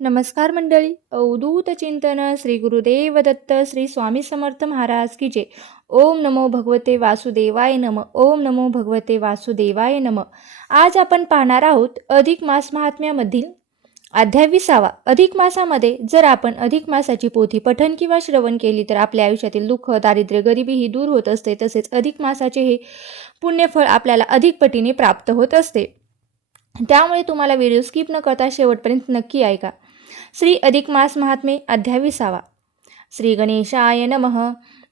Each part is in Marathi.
नमस्कार मंडळी. अवधूत चिंतन श्री गुरुदेव दत्त श्री स्वामी समर्थ महाराज की जय. ओम नमो भगवते वासुदेवाय नम. ओम नमो भगवते वासुदेवाय नम. आज आपण पाहणार आहोत अधिक मास महात्म्यामधील अध्याय 20. अधिक मासामध्ये जर आपण अधिक मासाची पोथी पठन किंवा श्रवण केली तर आपल्या आयुष्यातील दुःख, दारिद्र्य, गरिबी ही दूर होत असते. तसेच अधिक मासाचे हे पुण्यफळ आपल्याला अधिक पटीने प्राप्त होत असते. त्यामुळे तुम्हाला व्हिडिओ स्किप न करता शेवटपर्यंत नक्की ऐका. श्री अधिक मास महात्मे अध्याय 20. श्री गणेशाय नमः.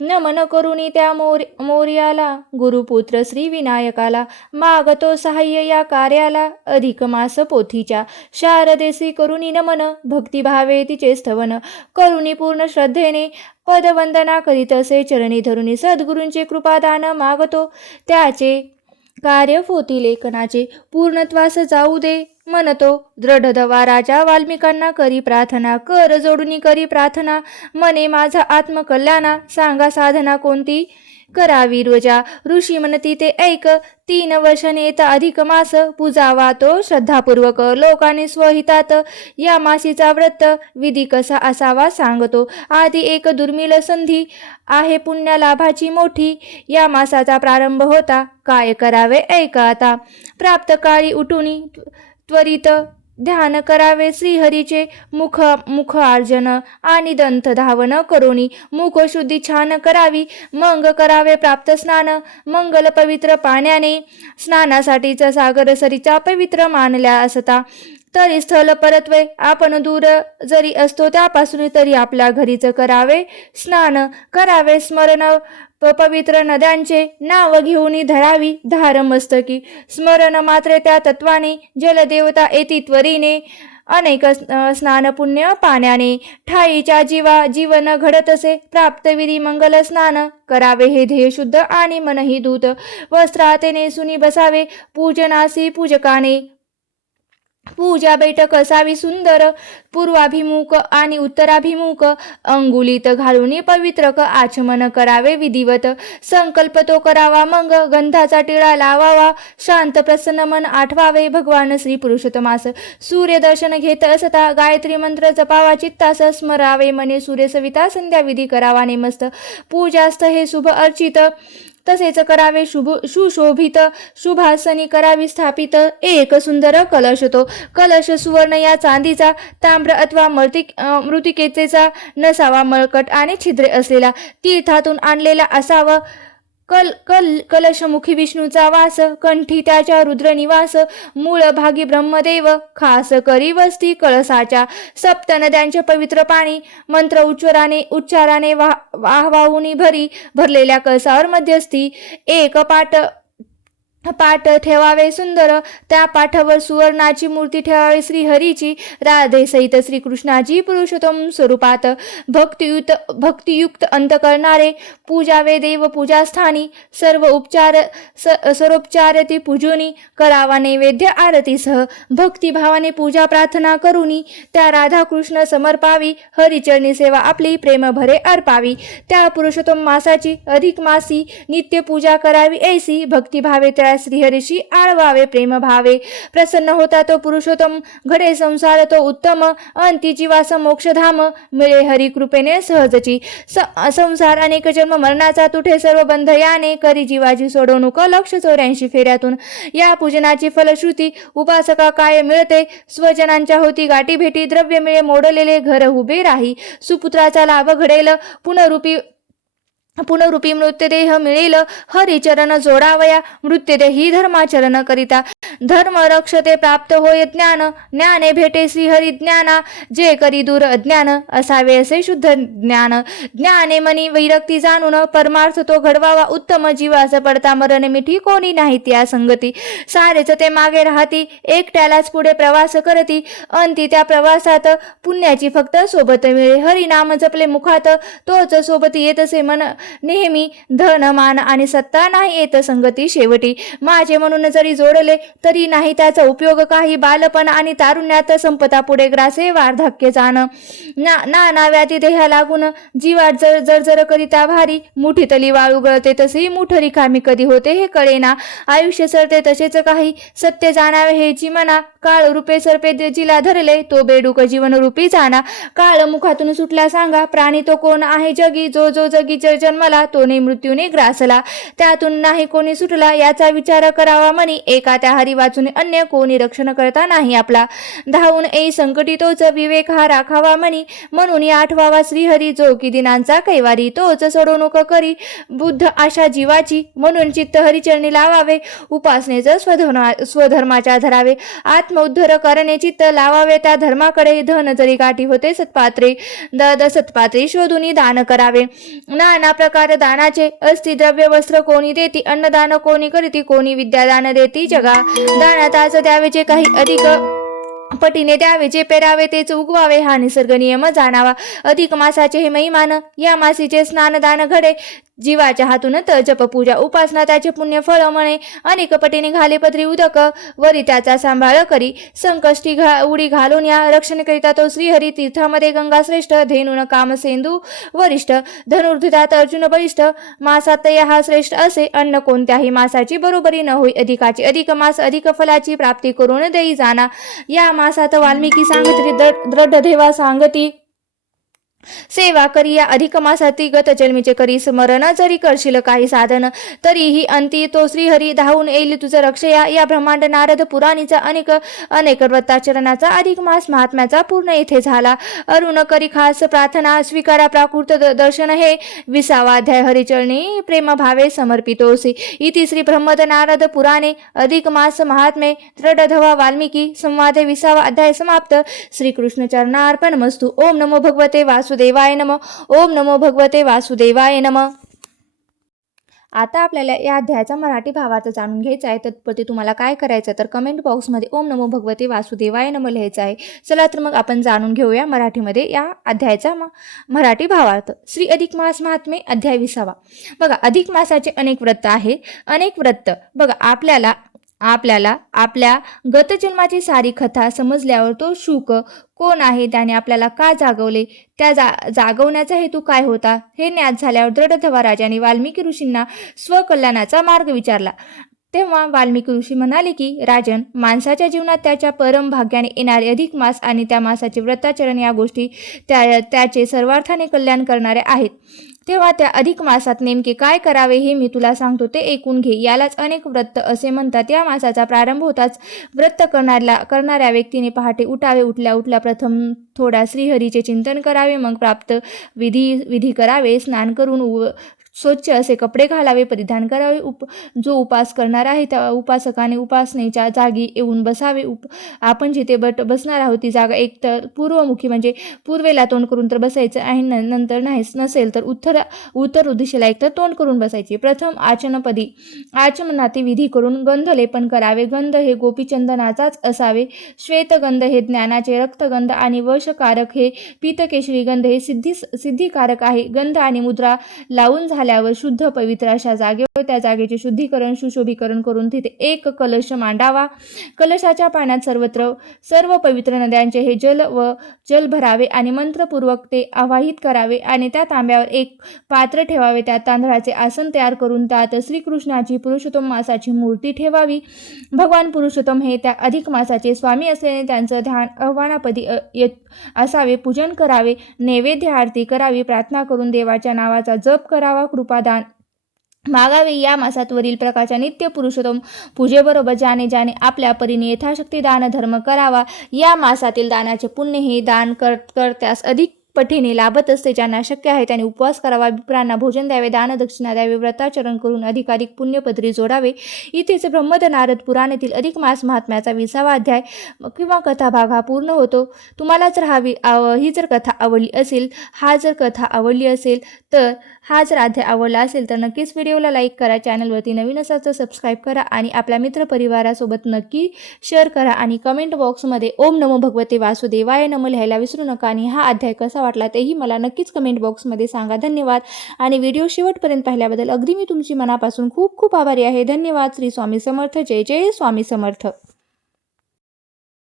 नमन करुणी त्या मोर्याला, गुरुपुत्र श्री विनायकाला, मागतो सहाय्य या कार्याला. अधिक मास पोथीच्या शारदेसी करुणी नमन, भक्तिभावे तिचे स्तवन, करुणी पूर्ण श्रद्धेने पदवंदना करीत असे. चरणी धरुणी सद्गुरूंचे कृपादान मागतो, त्याचे कार्य फोती लेखनाचे पूर्णत्वास जाऊ दे म्हणतो. दृढदवा राजा वाल्मिकांना करी प्रार्थना, कर जोडून करी प्रार्थना, मने माझा आत्मकल्याणा, सांगा साधना कोणती करावी रोजा. ऋषी म्हणती ते ऐक, 3 वर्षाने येता अधिक मास, पूजावा तो श्रद्धापूर्वक लोकांनी स्वहितात. या मासीचा व्रत विधी कसा असावा सांगतो. आधी एक दुर्मिळ संधी आहे पुण्य लाभाची मोठी, या मासाचा प्रारंभ होता, काय करावे ऐका आता. प्राप्त काळी उठून त्वरित ध्यान करावे श्रीहरीचे, मुख अर्जन आणि दंत धावन करोनी, मुख शुद्धी छान करावी. मग करावे प्राप्त स्नान, मंगल पवित्र पाण्याने, स्नानासाठीचा सागर सरीचा पवित्र मानल्या असता. तरी स्थल परत्वे आपण दूर जरी असतो त्यापासून, तरी आपल्या घरीच करावे स्नान. करावे स्मरण पवित्र नद्यांचे, नाव घेऊन धरावी धार मस्तकी. स्मरण मात्रे त्या तत्वाने, जलदेवता येती त्वरीने, अनेक स्नान पुण्य पाण्याने. ठाईच्या जीवन घडत असे, प्राप्त विधी मंगल स्नान करावे हे ध्येय शुद्ध आणि मनही दूत. वस्त्राते नेसुनी बसावे पूजनासी पूजकाने, पूजा बैठक असावी सुंदर, पूर्वाभिमुख आणि उत्तराभिमुख. अंगुलीत घालून पवित्रक आचमन करावे विधिवत. संकल्प तो करावा मग, गंधाचा टिळा लावावा, शांत प्रसन्न मन आठवावे भगवान श्री पुरुषोत्तमास. सूर्यदर्शन घेत असता गायत्री मंत्र जपावा चित्तास, स्मरावे मने सूर्य सविता. संध्या विधी करावा नेमस्त, पूजास्थ हे शुभ अर्चित. तसेच करावे सुशोभित, शुभासनी करावी स्थापित. एक सुंदर कलश, तो कलश सुवर्ण या चांदीचा, ताम्र अथवा मृतिकेचा नसावा, मळकट आणि छिद्रे असलेला, तीर्थातून आणलेला असावा. कलशमुखी विष्णूचा वास, कंठी त्याच्या रुद्रनिवास, मूळ भागी ब्रह्मदेव, खास करी वस्ती कळसाच्या. सप्त नद्यांचे पवित्र पाणी मंत्र उच्चाराने वाहवाहुनी भरलेल्या कळसावर मध्यस्थी. एक पाठ ठेवावे सुंदर, त्या पाठावर सुवर्णाची मूर्ती ठेवावी श्रीहरीची, राधे सहित श्रीकृष्णाची पुरुषोत्तम स्वरूपात. भक्तियुक्त अंत करणारे पूजावे देव पूजास्थानी. सर्वोपचार ते पूजोनी, करावा नैवेद्य आरतीसह. भक्तिभावाने पूजा प्रार्थना करुनी, त्या राधाकृष्ण समर्पावी. हरिचरणी सेवा आपली प्रेम भरे अर्पावी. त्या पुरुषोत्तम मासाची अधिक मासी नित्य पूजा करावी ऐसी. भक्तिभावे त्या श्रीहरीशी आळवावे प्रेम भावे. प्रसन्न होता तो पुरुषोत्तम, घडे संसार तो उत्तम. अंती जीवास मोक्षधाम, मिळे हरी कृपेने सहजची. संसार अनेक जन्म मरणाचा तुठे, सर्व बंध याने करी जीवाची सोडवणूक 184 फेऱ्यातून. या पूजनाची फलश्रुती उपासका काय मिळते, स्वजनांच्या होती गाठी भेटी. द्रव्य मिळे मोडलेले घर उभे राही, सुपुत्राचा लाभ घडेल. पुनरूपी मृत्युदेह मिळेल, हरिचरण जोडावया. मृत्युदेही धर्माचरण करिता, धर्म रक्षते प्राप्त होय ज्ञान. ज्ञाने भेटे श्रीहरी ज्ञाना, जे करी दूर अज्ञान. असावे असे शुद्ध ज्ञान, ज्ञाने मनी वैरक्ती जाणून. परमार्थ तो घडवावा उत्तम, जीवास पडता मरण मिठी कोणी नाही त्या संगती. सारेच ते मागे राहती, एकट्यालाच पुढे प्रवास करती. अंती त्या प्रवासात पुण्याची फक्त सोबत मिळे. हरिनाम जपले मुखात, तोच सोबत येत असे मन नेहमी धन मान आणि सत्ता नाही येत संगती शेवटी. माझे म्हणून जरी जोडले तरी नाही त्याचा उपयोग काही. बालपण आणि तारुण्यात संपता पुढे ग्रासे वार्धक्य जाण. ना व्याधी देहा लागून जीवात जर करिता भारी. मुठीतली वाळू गळते तशी मुठ रिकामी कधी होते हे कळेना. आयुष्य सरते तसेच काही सत्य जाणावे हेची म्हणा. काळ रूपे सरपे जिला धरले तो बेडूक जीवन रूपी जाणा. काळ मुखातून सुटला सांगा प्राणी तो कोण आहे जगी. जो जगी जन्मला तोने मृत्यूने ग्रासला. त्यातून नाही कोणी सुटला याचा विचार करावा मनी. एका त्या हरी वाचून अन्य कोणी रक्षण करता नाही आपला. धावून येई संकटी तोच विवेक हा राखावा मनी. म्हणून आठवावा श्रीहरी जो की दिनांचा कैवारी. तोच सोडवणूक करी बुद्ध आशा जीवाची. म्हणून चित्त हरिचरणी लावावे उपासनेच स्वधर्माच्या धरावे. आत्मउद्धर करणे चित्त लावावे त्या धर्माकडे. धन जरी गाठी होते सत्पात्रे सत्पात्रे शोधून दान करावे. नाना प्रकार दानाचे असती. द्रव्य वस्त्र कोणी देती. अन्नदान कोणी करीती. कोणी विद्यादान देती जगा. दानात आज द्यावे जे काही अधिक पटीने द्यावे. जे पेरावे तेच उगवावे हा निसर्ग नियम जाणावा. अधिक मासाचे हे महिमान या मासीचे स्नानदान घडे. जीवाच्या हातून जप पूजा उपासना त्याचे पुण्य फळ म्हणे. अनेक पटीने घाले पत्री उदक वरी त्याचा सांभाळ करी. संकष्टी उडी घालून या रक्षण करिता तो श्रीहरी. तीर्थामध्ये गंगा श्रेष्ठ धेनून कामसेंदू वरिष्ठ. धनुर्धुरात अर्जुन बलिष्ठ. मासात या हा श्रेष्ठ असे अन्न कोणत्याही मासाची बरोबरी न होई अधिकाची. अधिक मास अधिक फलाची प्राप्ती करून देई जाणा. या मासात वाल्मिकी सांगती दृढ देवा सांगती. सेवा करी या अधिक मासाती गत जन्मीचे करी स्मरण. जरी करशील काही साधन तरीही अंती तो श्रीहरी धावून येईल तुझं रक्षया. या ब्रह्मांड नारद पुराणीचा अनेक व्रताचरणाचा अधिक मास महात्म्याचा पूर्ण येथे झाला. अरुण करी खास प्रार्थना स्वीकारा प्राकृत दर्शन हे 20वा अध्याय हरिचरणी प्रेम भावे समर्पितोसी. इति श्री ब्रह्मद नारद पुराणे अधिक मास महात्मे दृढधवा वाल्मिकी संवादे 20वा अध्याय समाप्त. श्रीकृष्ण चरणार्पणमस्तु. ओम नमो भगवते वासुदेवाय नमः. ओम नमो भगवते वासुदेवाय नमः. आता आपल्याला या अध्यायाचा मराठी भावार्थ जाणून घ्यायचा आहे. तत्पूर्वी तुम्हाला काय करायचं तर कमेंट बॉक्समध्ये ओम नमो भगवते वासुदेवाय नमः लिहायचं आहे. चला तर मग आपण जाणून घेऊया मराठीमध्ये या अध्यायाचा मराठी भावार्थ. श्री अधिक मास महात्मे अध्याय 20वा. बघा अधिक मासाचे अनेक व्रत आहे. अनेक व्रत बघा आपल्याला आपल्या गतजन्माची सारी कथा समजल्यावर तो शुक कोण आहे, त्याने आपल्याला का जागवले, त्या जागवण्याचा हेतू काय होता हे ज्ञात झाल्यावर दृढधवा राजाने वाल्मिकी ऋषींना स्वकल्याणाचा मार्ग विचारला. तेव्हा वाल्मिकी ऋषी म्हणाले की राजन, माणसाच्या जीवनात त्याच्या परम भाग्याने येणारे अधिक मास आणि त्या मासाचे व्रताचरण या गोष्टी त्याचे सर्वार्थाने कल्याण करणारे आहेत. तेव्हा त्या अधिक मासात नेमके काय करावे हे मी तुला सांगतो ते ऐकून घे. यालाच अनेक व्रत असे म्हणतात. या मासाचा प्रारंभ होताच व्रत करणाऱ्या व्यक्तीने पहाटे उठावे. उठल्या प्रथम थोडा श्रीहरीचे चिंतन करावे. मग प्राप्त विधी करावे. स्नान करून स्वच्छ असे कपडे घालावे, परिधान करावे. जो उपास करणार आहे त्या उपासकाने उपासनेच्या जागी येऊन बसावे. आपण जिथे बसणार आहोत ती जागा एक तर पूर्वमुखी म्हणजे पूर्वेला तोंड करून तर बसायचं आहे. नंतर नसेल तर उत्तर दिशेला एक तर तोंड करून बसायचे. प्रथम आचमनाती विधी करून गंधलेपन करावे. गंध हे गोपीचंदनाचाच असावे. श्वेतगंध हे ज्ञानाचे, रक्तगंध आणि वशकारक हे पीतकेशरी गंध हे सिद्धिकारक आहे. गंध आणि मुद्रा लावून झाल्यावर शुद्ध पवित्र अशा जागेवर त्या जागेचे शुद्धीकरण सुशोभीकरण करून तिथे एक कलश मांडावा. कलशाच्या पाण्यात सर्व पवित्र नद्यांचे हे जल भरावे आणि मंत्रपूर्वक ते आवाहित करावे आणि त्या तांब्यावर एक पात्र ठेवावे. त्या तांदळाचे आसन तयार करून त्यात श्रीकृष्णाची पुरुषोत्तम मासाची मूर्ती ठेवावी. भगवान पुरुषोत्तम हे त्या अधिक मासाचे स्वामी असल्याने त्यांचं ध्यान आव्हानापदी असावे. पूजन करावे. नैवेद्य आरती करावी. प्रार्थना करून देवाच्या नावाचा जप करावा. कृपादान मागावे. या मासात वरील प्रकारच्या नित्य पुरुषोत्तम पूजेबरोबर ज्याने आपल्या परीने यथाशक्ती दान धर्म करावा. या मासातील दानाचे पुण्य हे दान करत्यास अधिक पटीने लाभत असते. ज्यांना शक्य आहे त्यांनी उपवास करावा. विप्रांना भोजन द्यावे. दान दक्षिणा द्यावे. व्रताचरण करून अधिकाधिक पुण्यपत्री जोडावे. इथेच ब्रह्मद नारद पुराणातील अधिक मास महात्म्याचा 20वा अध्याय किंवा कथा भाग हा पूर्ण होतो. तुम्हाला जर ही जर कथा आवडली असेल, कथा आवडली असेल तर हा जर अध्याय आवडला असेल तर नक्कीच व्हिडिओला लाईक करा. चॅनलवरती नवीन असाल तर सबस्क्राईब करा आणि आपल्या मित्रपरिवारासोबत नक्की शेअर करा आणि कमेंट बॉक्समध्ये ओम नमो भगवते वासुदेवाय नमः लिहायला विसरू नका. आणि हा अध्याय कसा कसा वाटला तेही मला नक्कीच कमेंट बॉक्समध्ये सांगा. धन्यवाद. आणि व्हिडिओ शेवटपर्यंत पाहिल्याबद्दल अगदी मी तुमची मनापासून खूप खूप आभारी आहे. धन्यवाद. श्री स्वामी समर्थ. जय जय स्वामी समर्थ.